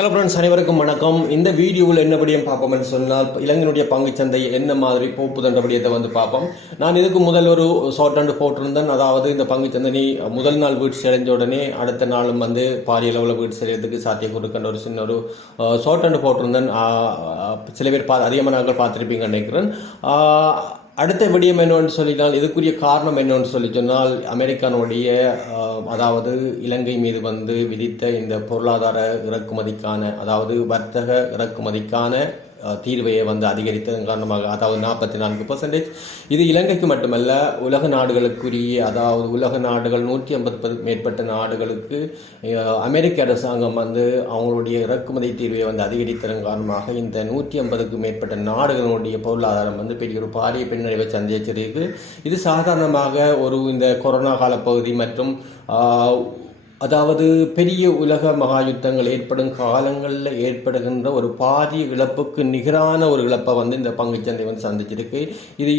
Hello friends, அனைவருக்கும் வணக்கம். இந்த வீடியோவில் என்ன விடயம் பார்ப்போம்னு சொன்னால், இலங்கையினுடைய பங்குச்சந்தை என்ன மாதிரி போப்புதுன்ற விடயத்தை பார்ப்போம். நான் இதுக்கு முதல் ஒரு ஷார்ட் அண்ட் போட்டிருந்தேன். அதாவது இந்த பங்குச்சந்தை முதல் நாள் வீழ்ச்சி அடைஞ்ச உடனே அடுத்த நாளும் பாரிய அளவில் வீழ்ச்சி அடைகிறதுக்கு சாத்தியம் கொடுக்கின்ற ஒரு சின்ன ஒரு ஷார்ட் அண்ட் போட்டிருந்தேன். சில பேர் அதிகமாக நாங்கள் பார்த்துருப்பீங்க நினைக்கிறேன். அடுத்த விடயம் என்னவென்று சொல்லினால், இதுக்குரிய காரணம் என்னவென்று சொன்னால், அமெரிக்கானுடைய அதாவது இலங்கை மீது விதித்த இந்த பொருளாதார இறக்குமதிக்கான, அதாவது வர்த்தக இறக்குமதிக்கான தீர்வையை அதிகரித்ததன் காரணமாக, அதாவது 44%. இது இலங்கைக்கு மட்டுமல்ல, உலக நாடுகளுக்குரிய, அதாவது உலக நாடுகள் 150 மேற்பட்ட நாடுகளுக்கு அமெரிக்க அரசாங்கம் அவங்களுடைய இறக்குமதி தீர்வை அதிகரித்ததன் காரணமாக இந்த 150க்கு மேற்பட்ட நாடுகளுடைய பொருளாதாரம் பெரிய ஒரு பாரிய பின்னடைவை சந்திச்சிருக்கு. இது சாதாரணமாக இந்த கொரோனா காலப்பகுதி மற்றும் அதாவது பெரிய உலக மகா யுத்தங்கள் ஏற்படும் காலங்களில் ஏற்படுகின்ற ஒரு பாரிய இழப்புக்கு நிகரான ஒரு இழப்பை இந்த பங்குச்சந்தை சந்திச்சிருக்கு. இது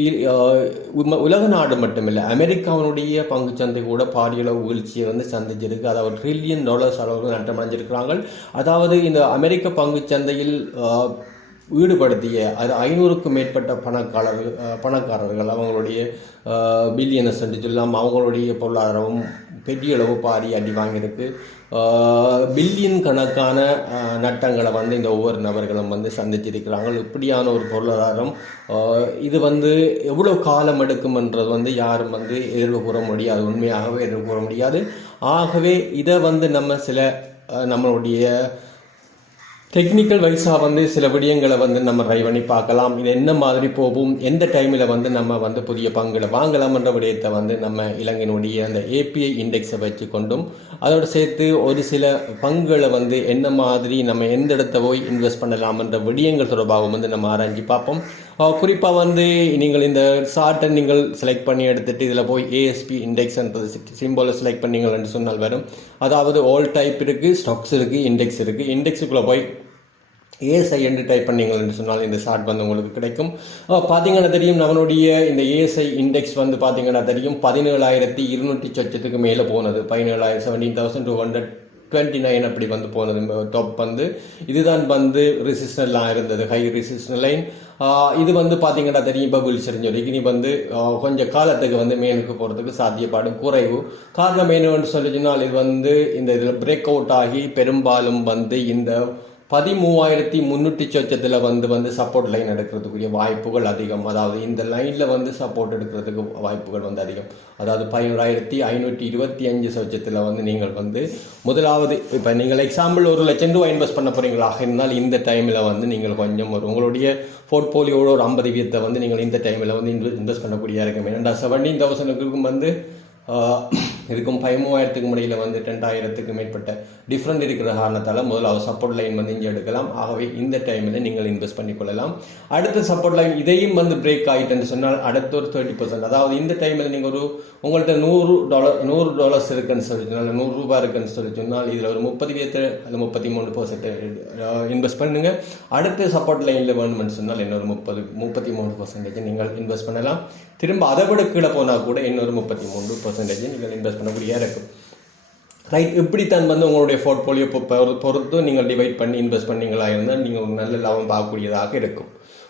உலக நாடு மட்டுமில்லை, அமெரிக்காவினுடைய பங்குச்சந்தை கூட பாரிய அளவு வீழ்ச்சியை சந்திச்சிருக்கு. அதாவது $1 ட்ரில்லியன் அளவுக்கு நட்டமடைஞ்சிருக்கிறாங்க. அதாவது இந்த அமெரிக்க பங்குச்சந்தையில் ஈடுபடுத்திய 500க்கும் மேற்பட்ட பணக்காரர்கள் அவங்களுடைய பில்லியனஸ் என்று சொல்லலாம். அவங்களுடைய பொருளாதாரமும் பெரிய அளவு பாரி அடி வாங்கியிருக்கு. பில்லியன் கணக்கான நட்டங்களை இந்த ஒவ்வொரு நபர்களும் சந்திச்சிருக்கிறாங்க. இப்படியான ஒரு பொருளாதாரம் இது எவ்வளோ காலம் எடுக்கும்ன்றது யாரும் எதிர்வு கூற முடியாது, உண்மையாகவே எதிர்வு கூற முடியாது. ஆகவே இதை நம்ம நம்மளுடைய டெக்னிக்கல் வைஸாக சில விடயங்களை நம்ம ட்ரை பண்ணி பார்க்கலாம். இது என்ன மாதிரி போகும், எந்த டைமில் நம்ம புதிய பங்குகளை வாங்கலாம்ன்ற விடயத்தை நம்ம இலங்கையினுடைய அந்த ஏபிஐ இண்டெக்ஸை வச்சு கொண்டும் அதோடு சேர்த்து ஒரு சில பங்குகளை என்ன மாதிரி நம்ம எந்த இடத்த போய் இன்வெஸ்ட் பண்ணலாம்ன்ற விடயங்கள் தொடர்பாக நம்ம ஆராய்ச்சி பார்ப்போம். குறிப்பாக நீங்கள் இந்த சார்ட்டை நீங்கள் செலக்ட் பண்ணி எடுத்துகிட்டு இதில் போய் ஏஎஸ்பி இண்டெக்ஸ்ன்றது சிம்போலை செலக்ட் பண்ணிங்கன்னு சொன்னால் வரும். அதாவது ஆல் டைப் இருக்குது, ஸ்டாக்ஸ் இருக்குது, இண்டெக்ஸ் இருக்குது. இண்டெக்ஸுக்குள்ளே போய் ஏஎஸ்ஐ என்று டைப் பண்ணிங்கன்னு சொன்னால் இந்த சார்ட் உங்களுக்கு கிடைக்கும். பார்த்தீங்கன்னா தெரியும், நம்மளுடைய இந்த ஏஎஸ்ஐ இண்டெக்ஸ் பார்த்தீங்கன்னா தெரியும் 17,200 சொச்சத்துக்கு மேலே போனது. 17,229 அப்படி போனது. டாப் இதுதான் ரெசிஸ்டன்லாம் இருந்தது, ஹை ரெசிஸ்டன் லைன். இது பார்த்தீங்கன்னா தெரியும் இப்போ வீழ்ச்சியடைஞ்சு இனி கொஞ்சம் காலத்துக்கு மேலுக்கு போகிறதுக்கு சாத்தியப்பாடு குறைவு. காரணம் என்னவென்று சொல்லிச்சுனால், இது இந்த இதில் பிரேக் அவுட் ஆகி பெரும்பாலும் இந்த 13,300 சொச்சத்தில் சப்போர்ட் லைன் எடுக்கிறதுக்குரிய வாய்ப்புகள் அதிகம். அதாவது இந்த லைனில் சப்போர்ட் எடுக்கிறதுக்கு வாய்ப்புகள் அதிகம். அதாவது 11,525 சொச்சத்தில் நீங்கள் முதலாவது இப்போ நீங்கள் எக்ஸாம்பிள் ₹1,00,000 இன்வெஸ்ட் பண்ண போகிறீங்களாக இருந்தால் இந்த டைமில் நீங்கள் கொஞ்சம் உங்களுடைய போர்ட்போலியோட ஒரு 50% நீங்கள் இந்த டைமில் இன்வெஸ்ட் பண்ணக்கூடிய இருக்கும். ஏன்னா 17,000க்கும் இதுக்கும் 13,000க்கு முறையில் 2,000க்கு மேற்பட்ட டிஃப்ரெண்ட் இருக்கிற காரணத்தால் முதல்ல சப்போர்ட் லைன் இங்கே எடுக்கலாம். ஆகவே இந்த டைமில் நீங்கள் இன்வெஸ்ட் பண்ணிக்கொள்ளலாம். அடுத்த சப்போர்ட் லைன் இதையும் பிரேக் ஆகிட்டுன்னு சொன்னால் அடுத்த ஒரு 30%, அதாவது இந்த டைமில் நீங்கள் உங்கள்கிட்ட $100 இருக்குன்னு சொல்லி சொன்னால், ₹100 இருக்குன்னு சொல்லி சொன்னால் இதில் ஒரு 30% அல்லது 33% இன்வெஸ்ட் பண்ணுங்கள். அடுத்த சப்போர்ட் லைனில் வேணும்னு சொன்னால் இன்னொரு 33% நீங்கள் இன்வெஸ்ட் பண்ணலாம். திரும்ப அதை விட கீழே போனால் கூட இன்னொரு 33% நீங்கள் இன்வெஸ்ட் பண்ணக்கூடிய இருக்கும். ரைட், இப்படித்தான் உங்களுடைய போர்ட்போலியோ பொறுத்து நீங்கள் டிவைட் பண்ணி இன்வெஸ்ட் பண்ணிங்களா இருந்தால் நீங்கள் ஒரு நல்ல லாபம் பார்க்கக்கூடியதாக இருக்கும்.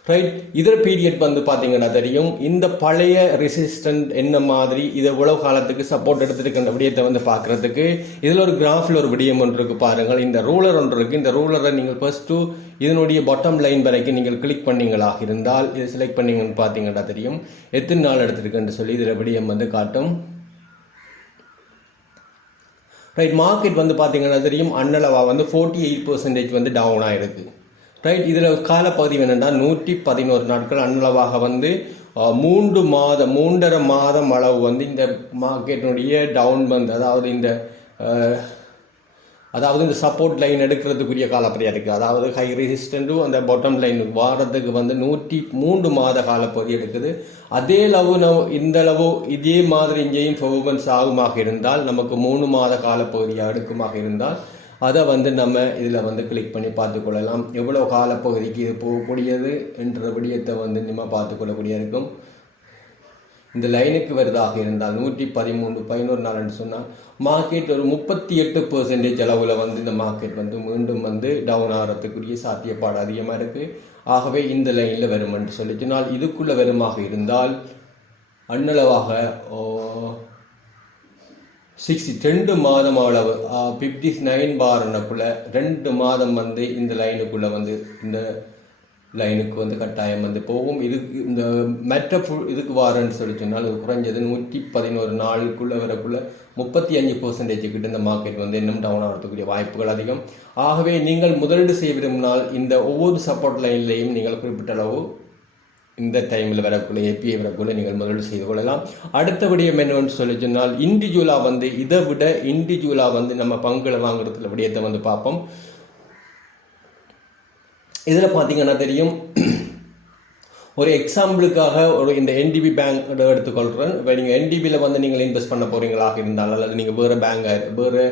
ரைட், இதர் பீரியட் பார்த்தீங்கன்னா தெரியும், இந்த பழைய ரெசிஸ்டன்ட் என்ன மாதிரி இதை எவ்வளவு காலத்துக்கு சப்போர்ட் எடுத்துருக்கின்ற விடயத்தை பார்க்குறதுக்கு இதில் ஒரு கிராஃபில் ஒரு விடயம் ஒன்று இருக்குது பாருங்கள். இந்த ரூலர் ஒன்று இருக்குது. இந்த ரூலரை நீங்கள் ஃபர்ஸ்ட்டு இதனுடைய பாட்டம் லைன் வரைக்கும் நீங்கள் கிளிக் பண்ணிங்களாக இருந்தால், இதை செலக்ட் பண்ணிங்கன்னு பார்த்தீங்கன்னா தெரியும் எத்தனை நாள் எடுத்திருக்குன்னு சொல்லி இதில் விடயம் காட்டும். ரைட், மார்க்கெட் பார்த்தீங்கன்னா தெரியும் அன்னளவா 48% டவுன் ஆகிருக்கு. ரைட், இதில் காலப்பகுதி என்னென்னா 111 நாட்கள் அன்னளவாக 3.5 மாதம் அளவு இந்த மார்க்கெட்டினுடைய டவுன் அதாவது இந்த சப்போர்ட் லைன் எடுக்கிறதுக்குரிய காலப்பகுதியாக இருக்குது. அதாவது ஹை ரெசிஸ்டண்ட்டும் அந்த பாட்டம் லைன் வாரத்துக்கு 103 மாத காலப்பகுதி எடுக்குது. அதே இந்த அளவு இதே மாதிரி இங்கேயும் பெர்ஃபார்மன்ஸ் ஆகுமாக இருந்தால், நமக்கு 3 மாத காலப்பகுதியாக எடுக்குமாக இருந்தால் அதை நம்ம இதில் கிளிக் பண்ணி பார்த்துக்கொள்ளலாம். எவ்வளோ காலப்பகுதிக்கு இது போகக்கூடியது என்ற விடயத்தை நம்ம பார்த்துக்கொள்ளக்கூடிய இருக்கும். இந்த லைனுக்கு வருதாக இருந்தால் 113 11 நாள் என்று சொன்னால் மார்க்கெட் ஒரு 38% அளவில் வந்து இந்த மார்க்கெட் வந்து மீண்டும் வந்து டவுன் ஆகிறதுக்குரிய சாத்தியப்பாடு அதிகமாக இருக்குது. ஆகவே இந்த லைனில் வரும் என்று சொல்லி சொன்னால் இதுக்குள்ளே வருமாக இருந்தால் அன்னளவாக 2 மாதம் அளவு 59 பாரனுக்குள்ள 2 மாதம் வந்து இந்த லைனுக்குள்ளே வந்து இந்த லைனுக்கு வந்து கட்டாயம் வந்து போகும். இதுக்கு இந்த மற்ற இதுக்கு வாரன்னு சொல்லி சொன்னால் அது குறைஞ்சது 111 நாளுக்குள்ளே வரக்குள்ள 35% கிட்ட இந்த மார்க்கெட் வந்து இன்னும் டவுன் ஆகிறதுக்குரிய வாய்ப்புகள் அதிகம். ஆகவே நீங்கள் முதலீடு செய்ய விரும்பினால் இந்த ஒவ்வொரு சப்போர்ட் லைன்லையும் நீங்கள் குறிப்பிட்ட அளவு இந்த டைமில் வரக்குள்ள ஏபிஐ வரக்குள்ள நீங்கள் முதலீடு செய்து கொள்ளலாம். அடுத்தபடியும் என்னவென்று சொல்லி சொன்னால் இண்டிவிஜுவலாக வந்து இதை விட இண்டிவிஜுவலாக வந்து நம்ம பங்குகளை வாங்குறதுல விடயத்தை வந்து பார்ப்போம். இதில் பார்த்தீங்கன்னா தெரியும், ஒரு எக்ஸாம்பிளுக்காக ஒரு இந்த என்டிபி பேங்க் எடுத்துக்கொள்கிறேன். இப்போ நீங்கள் என்டிபியில் வந்து நீங்கள் இன்வெஸ்ட் பண்ண போகிறீங்களாக இருந்தால் அல்லது நீங்கள் வேறு பேங்காக வேறு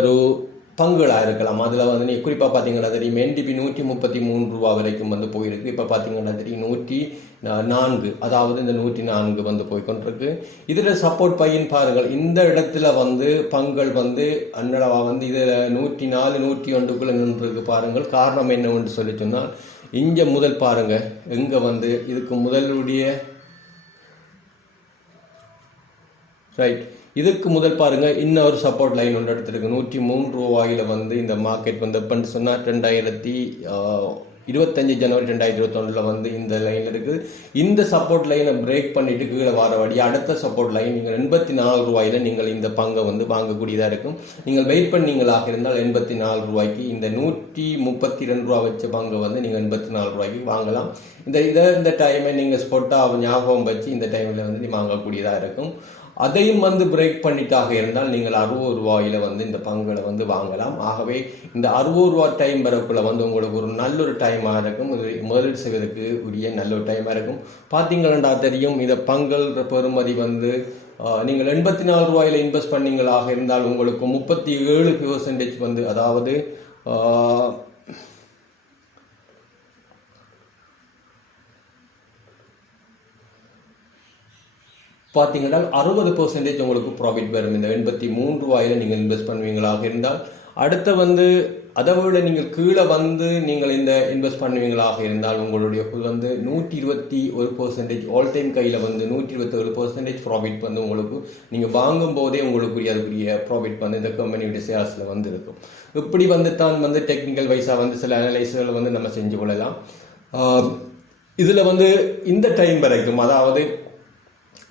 ஒரு பங்குகளாக இருக்கலாம். அதில் வந்து நீங்கள் குறிப்பாக பார்த்தீங்கன்னா தெரியும் என்டிபி 133 ரூபா வரைக்கும் வந்து போயிருக்கு. இப்போ பார்த்தீங்கன்னா தெரியும் 104, அதாவது இந்த 104 வந்து போய்கொண்டிருக்கு. இதில் சப்போர்ட் பையன் பாருங்கள், இந்த இடத்துல வந்து பங்குகள் வந்து அன்னளவாக வந்து இதில் 104 101 நின்றுருக்கு பாருங்கள். காரணம் என்னவென்று சொல்லி சொன்னால் இங்கே முதல் பாருங்கள் எங்கே வந்து இதுக்கு முதலுடைய ரைட் இதுக்கு முதல் பாருங்கள் இன்னொரு சப்போர்ட் லைன் ஒன்று எடுத்துருக்கு 103 ரூபாயில் வந்து இந்த மார்க்கெட் வந்து எப்படின்னு சொன்னால் 25 ஜனவரி 2021 வந்து இந்த லைன் இருக்குது. இந்த சப்போர்ட் லைனை பிரேக் பண்ணிட்டு கீழே வரபடி அடுத்த சப்போர்ட் லைன் நீங்கள் 84 ரூபாயில் நீங்கள் இந்த பங்கை வந்து வாங்கக்கூடியதாக இருக்கும். நீங்கள் வெயிட் பண்ணீங்களாக இருந்தால் 84 ரூபாய்க்கு இந்த 132 ரூபா வச்ச பங்கை வந்து நீங்கள் 84 ரூபாய்க்கு வாங்கலாம். இந்த டைமை நீங்கள் ஸ்பொட்டாக ஞாபகம் வச்சு இந்த டைமில் வந்து நீ வாங்கக்கூடியதாக இருக்கும். அதையும் வந்து பிரேக் பண்ணிட்டாக இருந்தால் நீங்கள் 60 ரூபாயில் வந்து இந்த பங்குகளை வந்து வாங்கலாம். ஆகவே இந்த 60 ரூபா டைம் வரக்குள்ள வந்து உங்களுக்கு ஒரு நல்ல ஒரு டைமாக இருக்கும். முதலீடு செய்வதற்கு உரிய நல்ல ஒரு டைமாக இருக்கும். பார்த்தீங்களா தெரியும், இந்த பங்குகள் பெறுமதி வந்து நீங்கள் 84 ரூபாயில் இன்வெஸ்ட் பண்ணீங்களாக இருந்தால் உங்களுக்கு 37% வந்து, அதாவது பார்த்தீங்கன்னா 60% உங்களுக்கு ப்ராஃபிட் வரும் இந்த 83 ரூபாயில் நீங்கள் இன்வெஸ்ட் பண்ணுவீங்களாக இருந்தால். அடுத்த வந்து அதை விட நீங்கள் கீழே வந்து நீங்கள் இந்த இன்வெஸ்ட் பண்ணுவீங்களாக இருந்தால் உங்களுடைய வந்து 121% ஆல் டைம் கையில் வந்து 127% ப்ராஃபிட் வந்து உங்களுக்கு நீங்கள் வாங்கும் போதே உங்களுக்குரிய அதுக்குரிய ப்ராஃபிட் வந்து இந்த கம்பெனியுடைய ஷேர்ஸில் வந்து இருக்கும். இப்படி வந்து தான் வந்து டெக்னிக்கல் வைஸாக வந்து சில அனலைஸ்களை வந்து நம்ம செஞ்சு கொள்ளலாம். இதில் வந்து இந்த டைம் வரைக்கும், அதாவது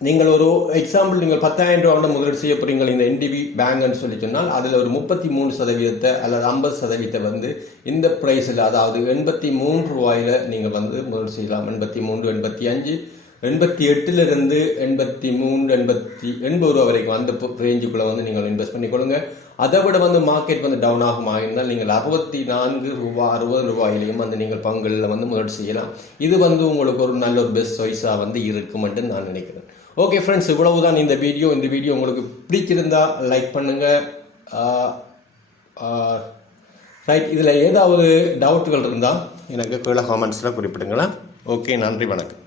நீங்கள் ஒரு எக்ஸாம்பிள் நீங்கள் 10,000 ரூபாவோட முதலீடு செய்ய போகிறீங்க இந்த என்டிபி பேங்க்னு சொல்லி சொன்னால் அதில் ஒரு 33% அல்லது 50% வந்து இந்த ப்ரைஸில், அதாவது 83 ரூபாயில் நீங்கள் வந்து முதலீடு செய்யலாம். 83 85 88 83 80 ரூபா வரைக்கும் அந்த ரேஞ்சுக்குள்ளே வந்து நீங்கள் இன்வெஸ்ட் பண்ணிக்கொள்ளுங்க. அதை விட வந்து மார்க்கெட் வந்து டவுன் ஆகுமா இருந்தால் நீங்கள் 64 ரூபா 60 ரூபாயிலையும் வந்து நீங்கள் பங்குகளில் வந்து முதலீடு செய்யலாம். இது வந்து உங்களுக்கு ஒரு நல்ல ஒரு பெஸ்ட் சாய்ஸாக வந்து இருக்குமென்று நான் நினைக்கிறேன். ஓகே ஃப்ரெண்ட்ஸ், இவ்வளவுதான் இந்த வீடியோ. இந்த வீடியோ உங்களுக்கு பிடிச்சிருந்தா லைக் பண்ணுங்கள். ரைட், இதில் ஏதாவது டவுட்டுகள் இருந்தால் எனக்கு கீழே காமெண்ட்ஸில் குறிப்பிடுங்களேன். ஓகே, நன்றி, வணக்கம்.